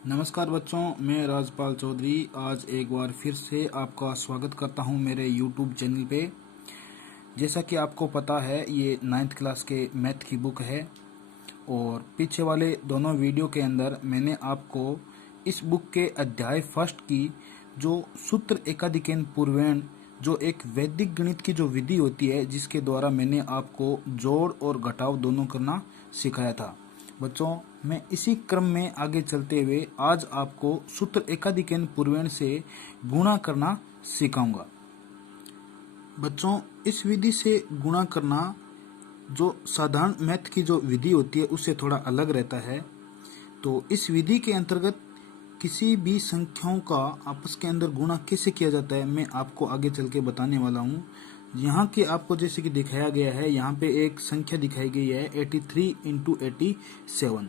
नमस्कार बच्चों, मैं राजपाल चौधरी आज एक बार फिर से आपका स्वागत करता हूं मेरे YouTube चैनल पे। जैसा कि आपको पता है, ये 9th क्लास के मैथ की बुक है और पीछे वाले दोनों वीडियो के अंदर मैंने आपको इस बुक के अध्याय फर्स्ट की जो सूत्र एकाधिकेन पूर्वेण, जो एक वैदिक गणित की जो विधि होती है जिसके द्वारा मैंने आपको जोड़ और घटाव दोनों करना सिखाया था। बच्चों, मैं इसी क्रम में आगे चलते हुए आज आपको सूत्र एकाधिकेन पूर्वेण से गुणा करना सिखाऊंगा। बच्चों, इस विधि से गुणा करना जो साधारण मैथ की जो विधि होती है उससे थोड़ा अलग रहता है। तो इस विधि के अंतर्गत किसी भी संख्याओं का आपस के अंदर गुणा कैसे किया जाता है मैं आपको आगे चल के बताने वाला हूँ। यहाँ के आपको जैसे कि दिखाया गया है, यहाँ पे एक संख्या दिखाई गई है 83 इंटू 87।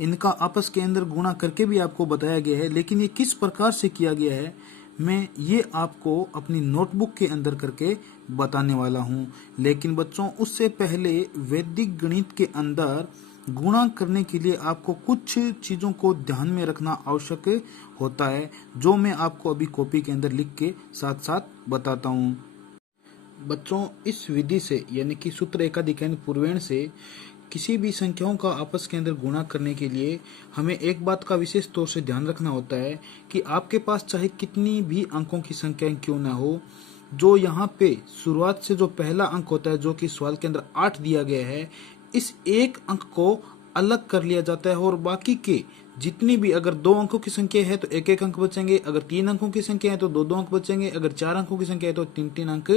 इनका आपस के अंदर गुणा करके भी आपको बताया गया है, लेकिन ये किस प्रकार से किया गया है मैं ये आपको अपनी नोटबुक के अंदर करके बताने वाला हूँ। लेकिन बच्चों, उससे पहले वैदिक गणित के अंदर गुणा करने के लिए आपको कुछ चीज़ों को ध्यान में रखना आवश्यक होता है, जो मैं आपको अभी कॉपी के अंदर लिख के साथ साथ बताता हूँ। बच्चों, इस विधि से यानी कि सूत्र एकाधिकरण पूर्वेण से किसी भी संख्याओं का आपस के अंदर गुणा करने के लिए हमें एक बात का विशेष तौर से ध्यान रखना होता है कि आपके पास चाहे कितनी भी अंकों की संख्याएं क्यों ना हो, जो यहाँ पे शुरुआत से जो पहला अंक होता है जो कि सवाल के अंदर 8 दिया गया है, इस एक अंक को अलग कर लिया जाता है और बाकी के जितनी भी, अगर 2 अंकों की संख्या है तो एक एक अंक बचेंगे, अगर 3 अंकों की संख्या है तो 2 अंक बचेंगे, अगर 4 अंकों की संख्या है तो 3 अंक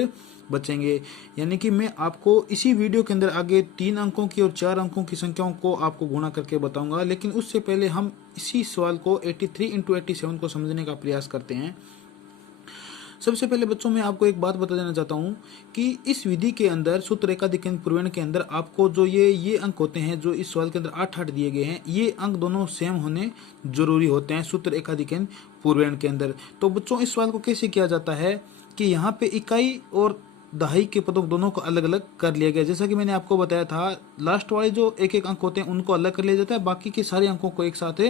बचेंगे। यानी कि मैं आपको इसी वीडियो के अंदर आगे 3 अंकों की और 4 अंकों की संख्याओं को आपको गुणा करके बताऊंगा, लेकिन उससे पहले हम इसी सवाल को 83 इंटू 87 को समझने का प्रयास करते हैं। सबसे पहले बच्चों, मैं आपको एक बात बता देना चाहता हूँ कि इस विधि के अंदर सूत्र एकाधिकरण पूर्वेण के अंदर आपको जो ये अंक होते हैं जो इस सवाल के अंदर 8 दिए गए हैं, ये अंक दोनों सेम होने जरूरी होते हैं सूत्र एकाधिकरण पूर्वेण के अंदर। तो बच्चों, इस सवाल को कैसे किया जाता है कि यहाँ पे इकाई और दहाई के पदों दोनों को अलग अलग कर लिया गया। जैसा कि मैंने आपको बताया था, लास्ट वाले जो एक एक अंक होते हैं उनको अलग कर लिया जाता है, बाकी के सारे अंकों को एक साथ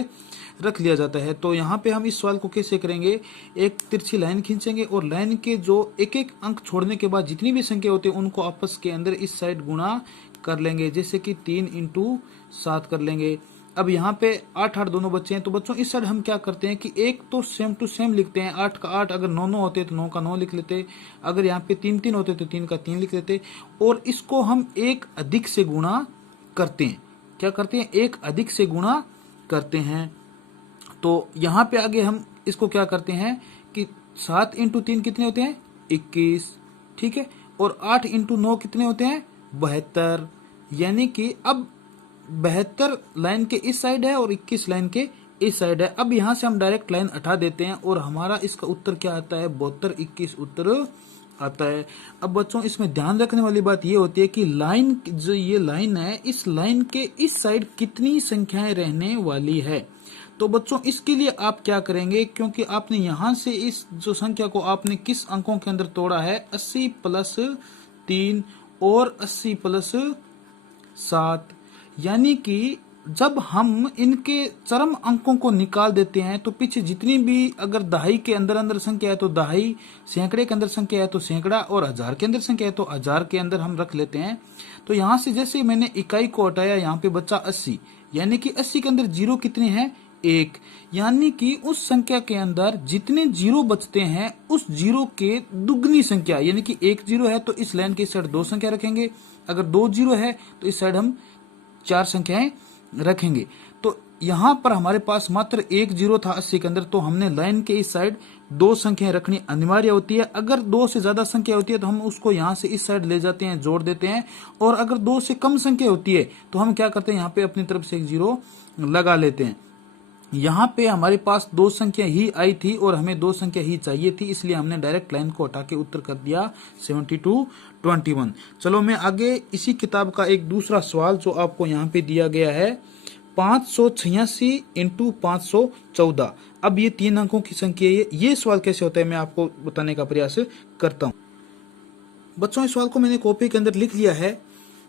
रख लिया जाता है। तो यहाँ पे हम इस सवाल को कैसे करेंगे, एक तिरछी लाइन खींचेंगे और लाइन के जो एक एक अंक छोड़ने के बाद जितनी भी संख्या होती है उनको आपस के अंदर इस साइड गुणा कर लेंगे, जैसे कि 3 इंटू 7 कर लेंगे। अब यहाँ पे 8 दोनों बच्चे हैं, तो बच्चों इस साइड हम क्या करते हैं कि एक तो सेम टू सेम लिखते हैं, 8 का 8, अगर 9 होते तो 9 का 9 लिख लेते, अगर यहाँ पे 3 होते तो 3 का 3 लिख लेते, और इसको हम एक अधिक से गुणा करते हैं। क्या करते हैं? एक अधिक से गुणा करते हैं। तो यहाँ पे आगे हम इसको क्या करते हैं कि 7 इंटू 3 कितने होते हैं? 21, ठीक है, और 8 इंटू 9 कितने होते हैं? 72। यानी कि अब 72 लाइन के इस साइड है और 21 लाइन के इस साइड है। अब यहाँ से हम डायरेक्ट लाइन हटा देते हैं और हमारा इसका उत्तर क्या आता है? 72, 21 उत्तर आता है। अब बच्चों, इसमें ध्यान रखने वाली बात ये होती है कि लाइन, जो ये लाइन है, इस लाइन के इस साइड कितनी संख्याएं रहने वाली है। तो बच्चों, इसके लिए आप क्या करेंगे, क्योंकि आपने यहां से इस जो संख्या को आपने किस अंकों के अंदर तोड़ा है, 80 प्लस 3 और 80 प्लस 7, यानी कि जब हम इनके चरम अंकों को निकाल देते हैं तो पीछे जितनी भी, अगर दहाई के अंदर अंदर संख्या है तो दहाई, सैकड़े के अंदर संख्या है तो सैकड़ा, और हजार के अंदर संख्या है तो हजार के अंदर हम रख लेते हैं। तो यहाँ से जैसे मैंने इकाई को हटाया, यहाँ पे बचा 80, यानी कि 80 के अंदर जीरो कितने हैं? 1। यानी कि उस संख्या के अंदर जितने जीरो बचते हैं उस जीरो के दुगनी संख्या, यानी कि 1 जीरो है तो इस लाइन के इस साइड 2 संख्या रखेंगे, अगर 2 जीरो है तो इस साइड हम 4 संख्याएं रखेंगे। तो यहाँ पर हमारे पास मात्र 1 जीरो था 80 के अंदर, तो हमने लाइन के इस साइड 2 संख्याएं रखनी अनिवार्य होती है। अगर 2 से ज्यादा संख्या होती है तो हम उसको यहाँ से इस साइड ले जाते हैं, जोड़ देते हैं, और अगर 2 से कम संख्या होती है तो हम क्या करते हैं, यहाँ पे अपनी तरफ से 1 जीरो लगा लेते हैं। यहाँ पे हमारे पास 2 संख्या ही आई थी और हमें 2 संख्या ही चाहिए थी, इसलिए हमने डायरेक्ट लाइन को हटा के उत्तर कर दिया 72, 21। चलो मैं आगे इसी किताब का एक दूसरा सवाल जो आपको यहाँ पे दिया गया है, 586 इंटू 514। अब ये 3 अंकों की संख्या है, ये सवाल कैसे होता है मैं आपको बताने का प्रयास करता हूँ। बच्चों, इस सवाल को मैंने कॉपी के अंदर लिख लिया है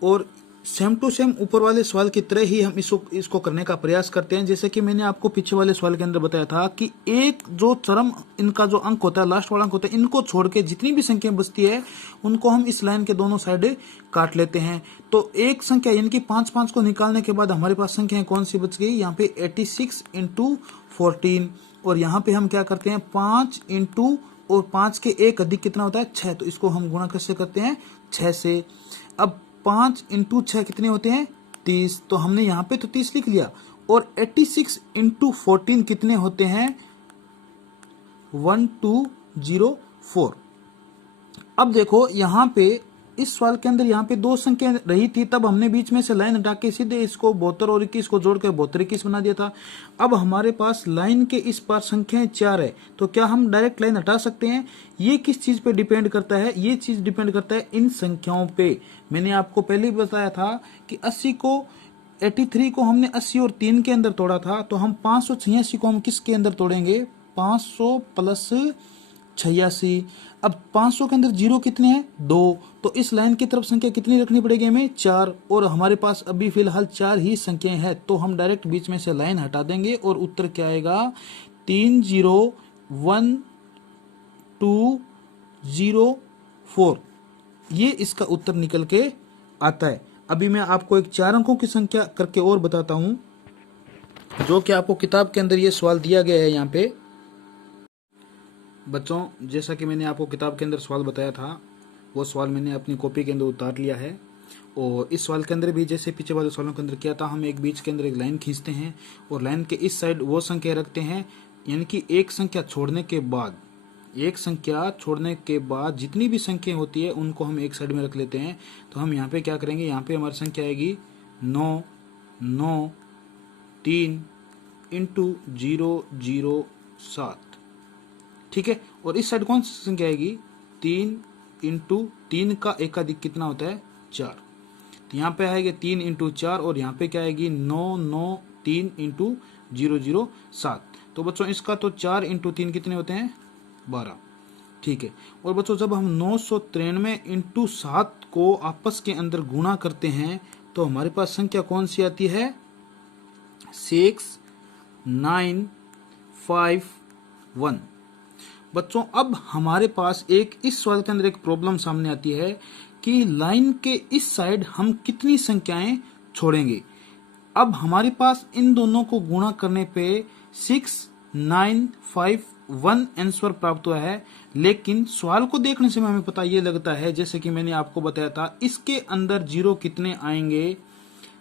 और सेम टू सेम ऊपर वाले सवाल की तरह ही हम इसको करने का प्रयास करते हैं। जैसे कि मैंने आपको पीछे वाले सवाल के अंदर बताया था कि एक जो चरम इनका जो अंक होता है, लास्ट वाला अंक होता है, इनको छोड़ के जितनी भी संख्या बचती है उनको हम इस लाइन के दोनों साइड काट लेते हैं। तो एक संख्या यानी कि 5 को निकालने के बाद हमारे पास संख्या कौन सी बच गई, यहाँ पे 86 × 14। और यहाँ पे हम क्या करते हैं, 5 इंटू और 5 के एक अधिक कितना होता है, 6। तो इसको हम गुणा कैसे करते हैं, 6 से। अब 5 × 6 कितने होते हैं, 30। तो हमने यहाँ पे तो 30 लिख लिया। और 86 × 14 कितने होते हैं, 1204। अब देखो यहाँ पे इस सवाल के अंदर यहाँ पे दो संख्या रही थी, तब हमने बीच में से लाइन हटा के सीधे इसको 72 और 21 को जोड़कर 72 21 बना दिया था। अब हमारे पास लाइन के इस पार संख्याएं 4 है, तो क्या हम डायरेक्ट लाइन हटा सकते हैं? ये किस चीज पे डिपेंड करता है? ये चीज डिपेंड करता है इन संख्याओं पे। मैंने आपको पहले ही बताया था कि 83 को हमने 80 और 3 के अंदर तोड़ा था, तो हम 586 को हम किसके अंदर तोड़ेंगे, 500 + 86। अब 500 के अंदर जीरो कितने हैं, 2। तो इस लाइन की तरफ संख्या कितनी रखनी पड़ेगी हमें, 4। और हमारे पास अभी फिलहाल 4 ही संख्याएं हैं, तो हम डायरेक्ट बीच में से लाइन हटा देंगे और उत्तर क्या आएगा, 301,204। ये इसका उत्तर निकल के आता है। अभी मैं आपको एक 4 अंकों की संख्या करके और बताता हूं, जो कि आपको किताब के अंदर ये सवाल दिया गया है। यहाँ पे बच्चों, जैसा कि मैंने आपको किताब के अंदर सवाल बताया था, वो सवाल मैंने अपनी कॉपी के अंदर उतार लिया है। और इस सवाल के अंदर भी जैसे पीछे वाले सवालों के अंदर किया था, हम एक बीच के अंदर एक लाइन खींचते हैं और लाइन के इस साइड वो संख्या रखते हैं, यानी कि एक संख्या छोड़ने के बाद जितनी भी संख्या होती है उनको हम एक साइड में रख लेते हैं। तो हम यहाँ पे क्या करेंगे, यहाँ पे हमारी संख्या आएगी 9 9 3 × 007, ठीक है। और इस साइड कौन सी संख्या आएगी, 3 × 3 का एकाधिक कितना होता है, 4। तो यहाँ पे आएगा 3 × 4 और यहाँ पे क्या आएगी, 9 9 3 × 007। तो बच्चों इसका तो 4 × 3 कितने होते हैं, 12, ठीक है। और बच्चों जब हम 993 × 7 को आपस के अंदर गुणा करते हैं तो हमारे पास संख्या कौन सी आती है, 6951। बच्चों अब हमारे पास इस सवाल के अंदर एक प्रॉब्लम सामने आती है कि लाइन के इस साइड हम कितनी संख्याएं छोड़ेंगे। अब हमारे पास इन दोनों को गुणा करने पे 6951 आंसर प्राप्त हुआ है, लेकिन सवाल को देखने से हमें पता ये लगता है, जैसे कि मैंने आपको बताया था, इसके अंदर जीरो कितने आएंगे।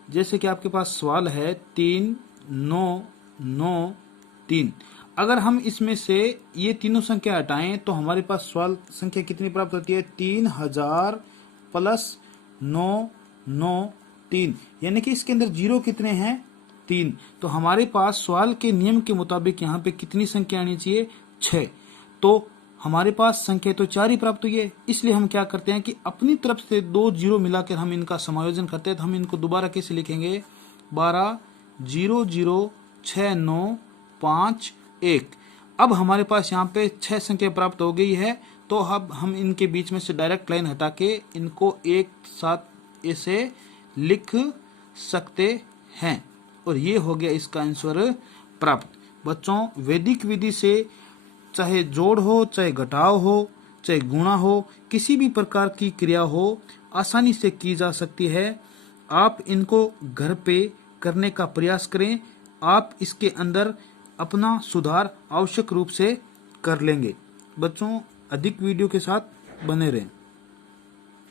जैसे कि आपके पास सवाल है 3993, अगर हम इसमें से ये तीनों संख्या हटाएं तो हमारे पास सवाल संख्या कितनी प्राप्त होती है, 3000 + 993, यानी कि इसके अंदर जीरो कितने हैं, 3। तो हमारे पास सवाल के नियम के मुताबिक यहाँ पे कितनी संख्या आनी चाहिए, 6। तो हमारे पास संख्या तो 4 ही प्राप्त हुई है, इसलिए हम क्या करते हैं कि अपनी तरफ से 2 जीरो मिलाकर हम इनका समायोजन करते हैं। तो हम इनको दोबारा कैसे लिखेंगे, 12 0 0 6 9 5 1। अब हमारे पास यहाँ पे 6 संख्या प्राप्त हो गई है, तो अब हम इनके बीच में से डायरेक्ट लाइन हटा के इनको एक साथ ऐसे लिख सकते हैं और ये हो गया इसका आंसर प्राप्त। बच्चों वैदिक विधि से चाहे जोड़ हो, चाहे घटाव हो, चाहे गुणा हो, किसी भी प्रकार की क्रिया हो, आसानी से की जा सकती है। आप इनको घर पे करने का प्रयास करें, आप इसके अंदर अपना सुधार आवश्यक रूप से कर लेंगे। बच्चों अधिक वीडियो के साथ बने रहें।